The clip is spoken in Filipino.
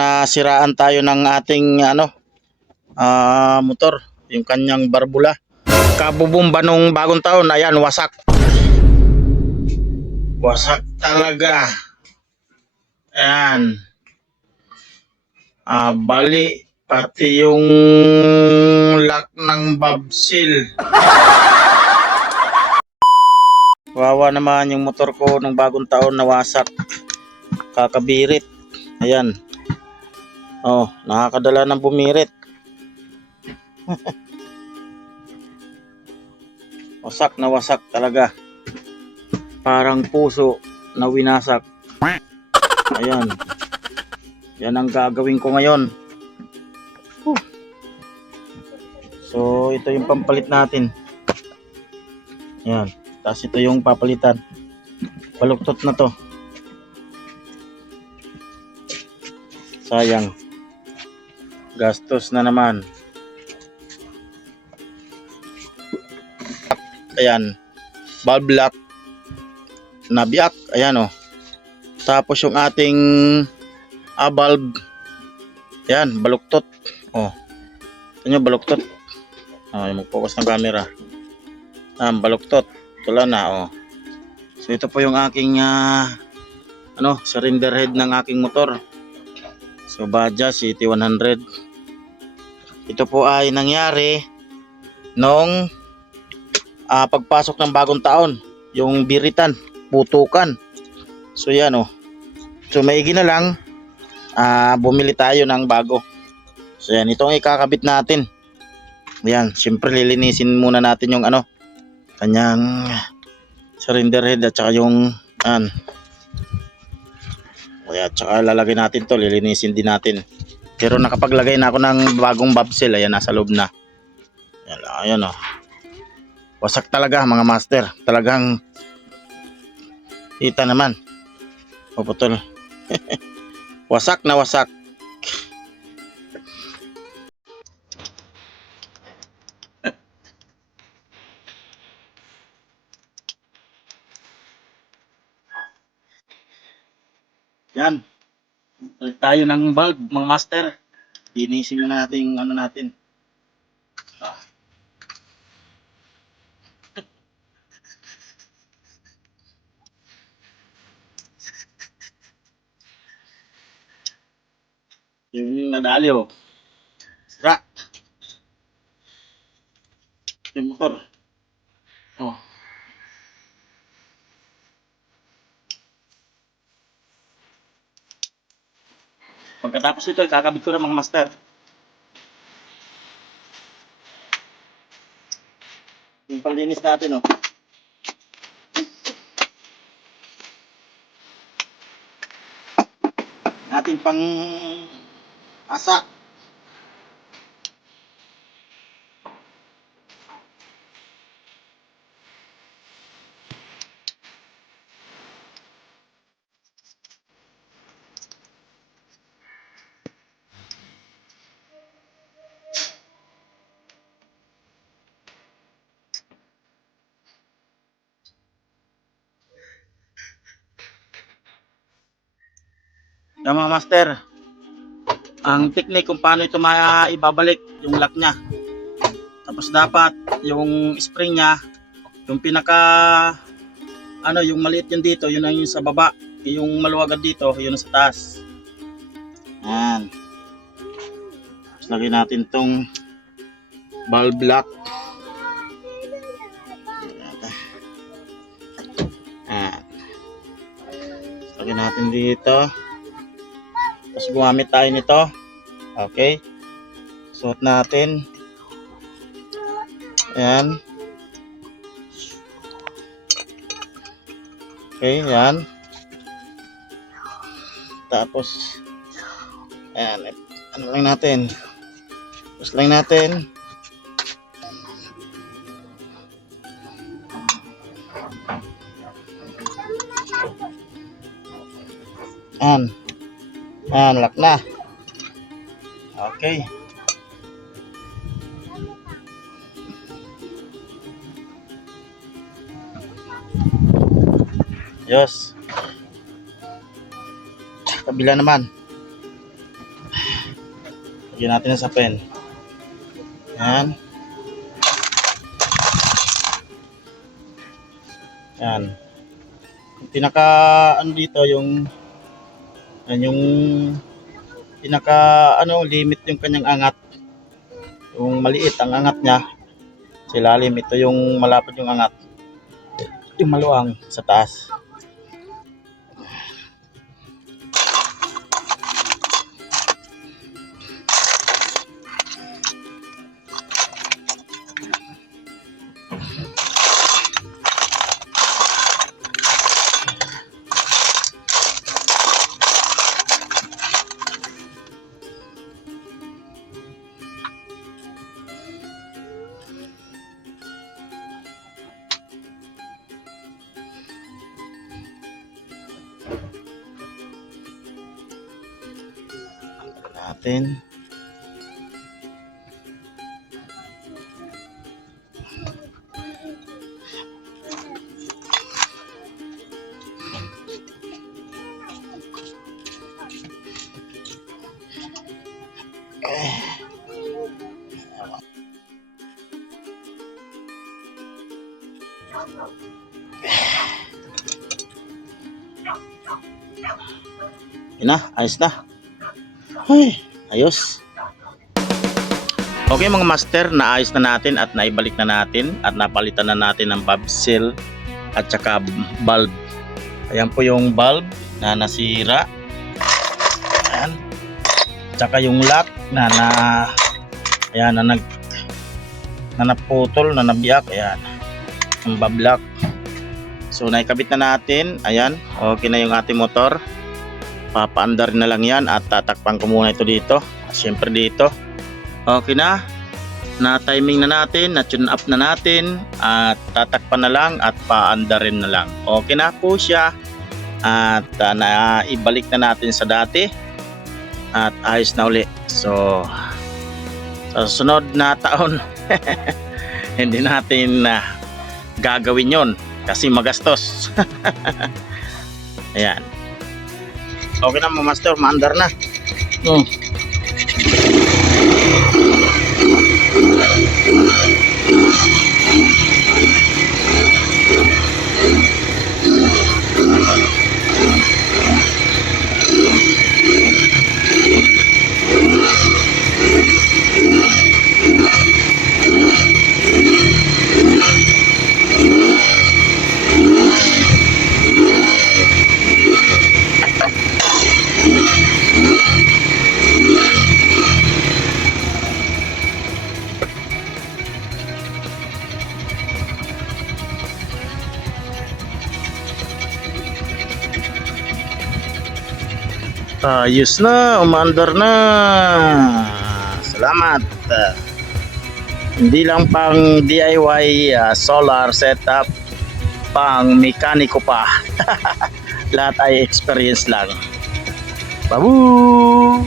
nasiraan tayo ng ating motor, yung kanyang barbula. Kabubumba nung bagong taon, ayan, wasak. Wasak talaga. Ayan. Bali, pati yung lock ng babsil. Wawa naman yung motor ko nung bagong taon na wasak. Kakabirit. Ayan. Oh, nakakadala ng bumirit. Wasak na wasak talaga. Parang puso na winasak. Ayan. Yan ang gagawin ko ngayon. So, ito yung pampalit natin. Ayan. Tapos ito yung papalitan. Baluktot na to. Sayang. Gastos na naman. Ayan. Valve lock. Nabiyak. Ayan o. Tapos yung ating valve. Ayan. Baluktot. O. Ito nyo baluktot. Mag-focus ng camera. Baluktot. Wala na. O. So ito po yung aking cylinder head ng aking motor. So Bajaj CT100. Ito po ay nangyari nung pagpasok ng bagong taon. Yung biritan, putukan. So yan o. So maigi na lang bumili tayo ng bago. So yan, itong ikakabit natin. Yan, siyempre lilinisin muna natin yung kanyang cylinder head at saka yung at saka lalagay natin to, lilinisin din natin. Pero nakapaglagay na ako ng bagong babsil. Ayan, nasa loob na. Ayan o. Wasak talaga mga master. Talagang kita naman. Puputol. Wasak na wasak. Yan. Balik tayo ng valve mga master. Linisin na natin natin. Yung nadali o. Sira. Yung motor. Oh. Pagkatapos ito, kakabit ko na mga master. Yung panlinis natin o. Ating pang asa. Yung mga master, ang technique kung paano ito maibabalik yung lock nya. Tapos dapat yung spring nya, yung pinaka yung maliit yun dito, yun ang yung sa baba. Yung maluwagan dito, yun sa taas. Yan. Tapos lagyan natin tong valve lock. Yan. Lagyan natin dito. Tapos gumamit tayo nito. Okay. Suot natin. Ayan. Okay, ayan. Tapos ayan, lang natin. Tapos lang natin. Ayan. Ayan, lock na. Okay. Yes. Kabila naman. Lagyan natin sa pen. Yan. Yan. Yung pinaka ano dito yung yung pinaka limit yung kanyang angat. Yung maliit ang angat niya sa ilalim, ito yung malapad yung angat. Yung maluwang sa taas. Natin. Yun na, ayos na. Ay, ayos. Okay mga master, naayos na natin at naibalik na natin at napalitan na natin ng valve seal at saka bulb. Ayan po yung bulb na nasira. Ayan. Tsaka yung lock na ayan, na naputol, na nabiyak. Ayan. Yung valve lock. So naikabit na natin. Ayan, okay na yung ating motor. Papaandar na lang yan at tatakpan ko muna ito dito. At syempre dito. Okay na. Na-timing na natin, na-tune up na natin at tatakpan na lang at paandarin na lang. Okay na po siya. At naibalik na natin sa dati. At ayos na uli. So sa susunod na taon hindi natin gagawin yon kasi magastos. Ayan. Okay na mga master, maandar na. Ayos na, umaandar na. Salamat. Hindi lang pang DIY solar setup, pang mekaniko pa. Lahat ay experience lang. Babu!